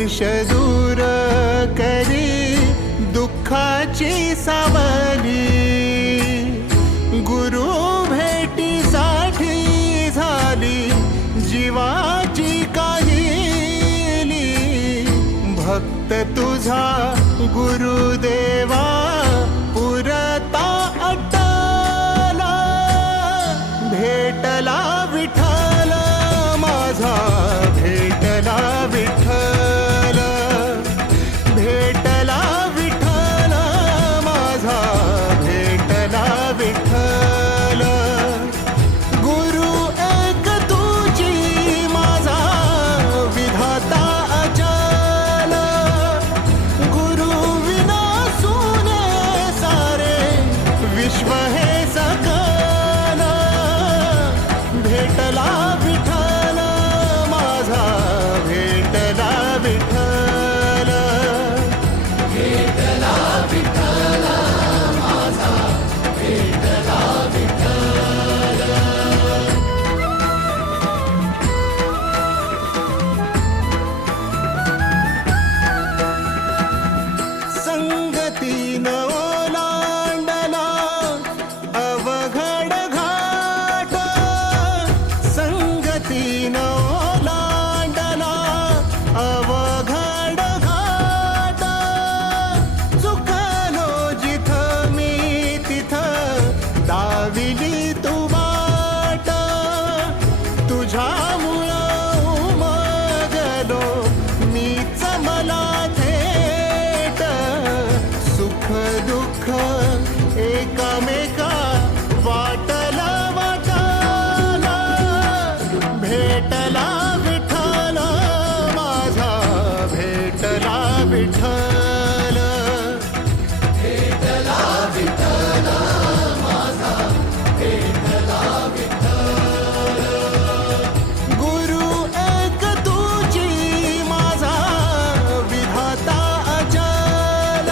वर्ष दूर करी दुःखाची सावली, गुरु भेटीसाठी झाली जीवाची काहिली। भक्त तुझा गुरुदेवा पुरता अटला, भेटला विठ्ठल माझा, भेटला विठ्ठल, भेटला विठ्ठल माझा, भेटला विठ्ठल। गुरु एक तुझी माझा विधाता अचल, गुरु विना सुने सारे विश्व हे सकल। भेटला विठ्ठल माझा, भेटला विठ्ठल, भेटला विठ्ठल माझा, भेटला विठ्ठल। संगतीन ओलांडला अवघड घाट, संगतीन ओलांडला अवघड घाट। चुकलो जिथं मी तिथं दाविली तू वाट, तुझ्यामुळं उमगलो मीच मला थेट। सुख दुःख एकामेका वाटला वाटाला, भेटला विठ्ठल माझा, भेटला विठ्ठल, भेटला विठ्ठल माझा, भेटला विठ्ठल। गुरु एक तुझी माझा विधाता अचल,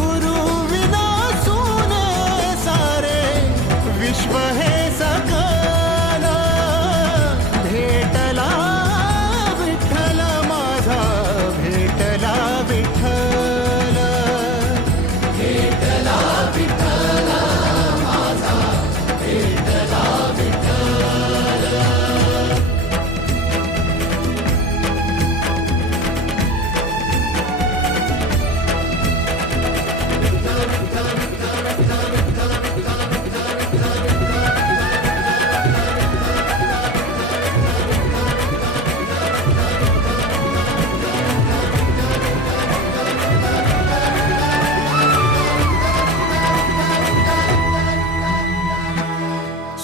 गुरु विना सुने सारे विश्व हे सकल। भेटला विठ्ठल माझा, भेटला विठ्ठल, भेटला विठ्ठल माझा, भेटला विठ्ठल।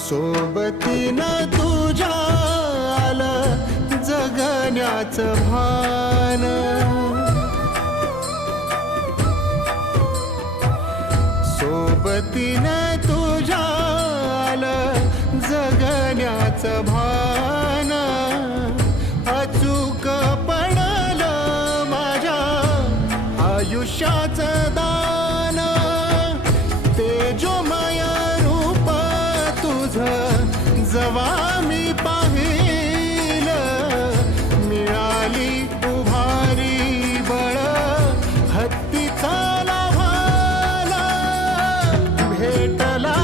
सोबतीनं तुझ्या आलं जगण्याचं भान, सोबतीनं तुझ्या आलं जगण्याचं भान। अचूक पडलं माझ्या आयुष्याचं दान, तेजोमय रूप तुझं जवा मी पाहिलं, मिळाली उभारी बळ हत्तीचा लाभाला। भेटला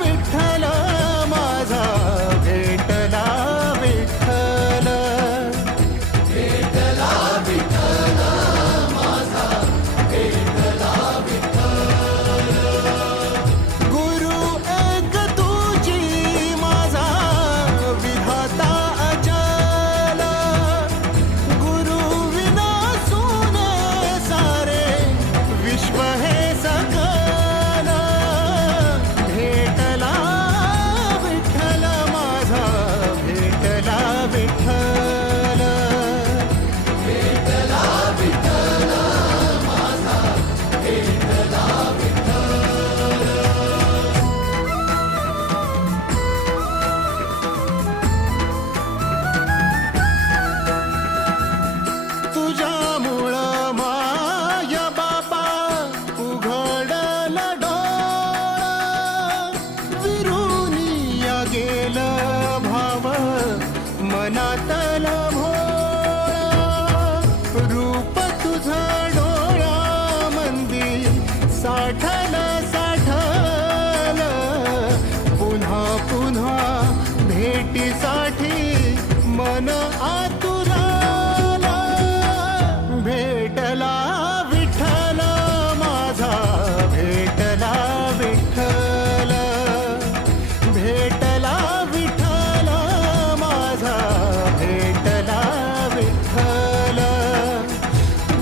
विठ्ठल माझा, भेटला विठ्ठल, भेटला विठ्ठल माझा, भेटला विठ्ठल। गुरु एक तुझी माझा विधाता अचल, गुरु विना सुने सारे विश्व हे सकल। भेटला विठ्ठल माझा, भेटला विठ्ठल, भेटला विठ्ठल माझा, भेटला विठ्ठल। तुझ्यामुळं माय बापा उघडलं डोळं, विरुनिया गेलं भाव मनातलं भोळं। पुन्हा भेटीसाठी मन आतुराला भेटला विठ्ठल माझा भेटला विठ्ठल भेटला विठ्ठल माझा भेटला विठ्ठल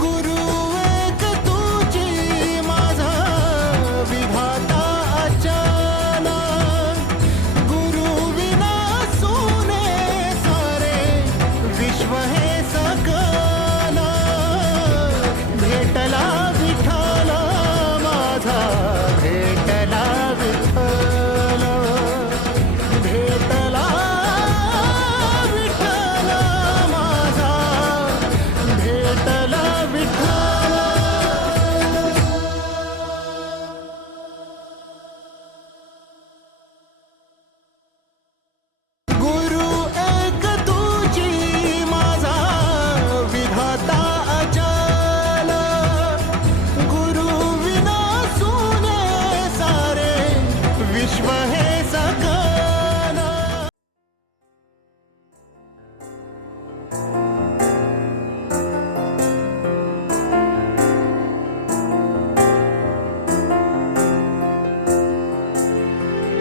गुरु एक तुझी माझा विधाता अचाना गुरु विना सोने सारे विश्व हे सकला भेटला विठ्ठल माझा भेटला विठ्ठल भेटला विठ्ठल माझा भेटला विठ्ठल गुरु एक तुझी माझा विधाता अचल गुरु विना सुने सारे विश्व हे सकल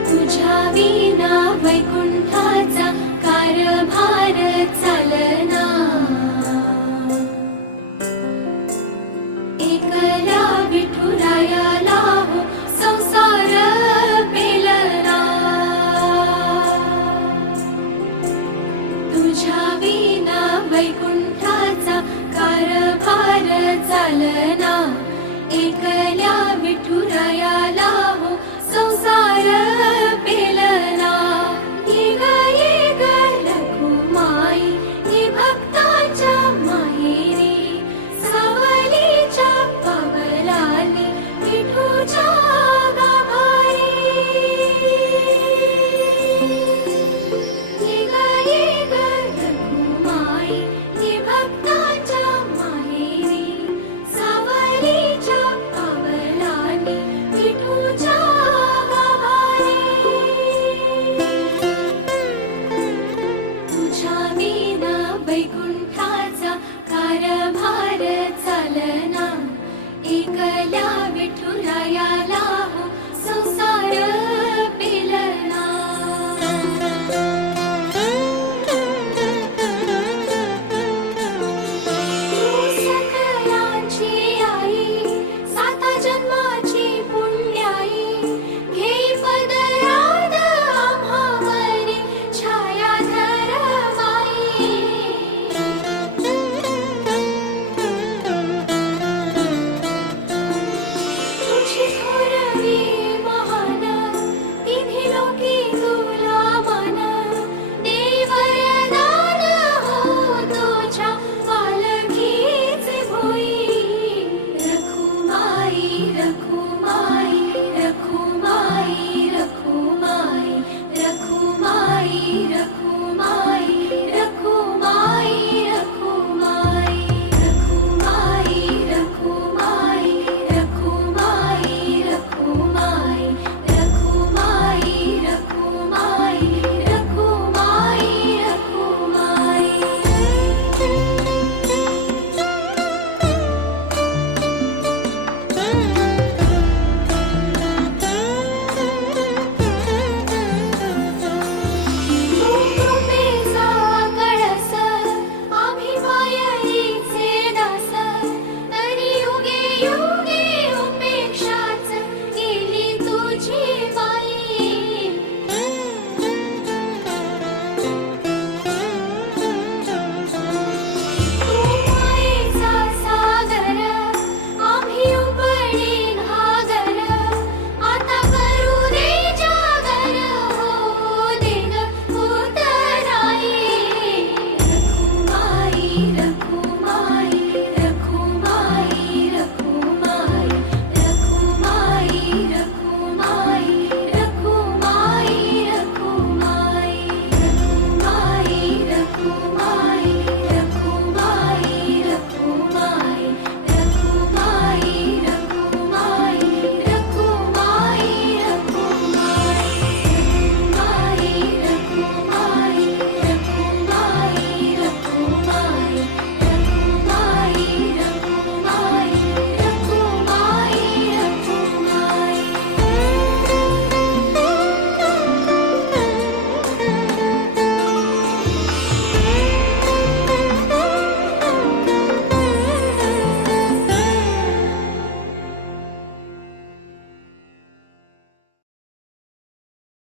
तुझ्या विना वैकुंठाचा कारभार चालना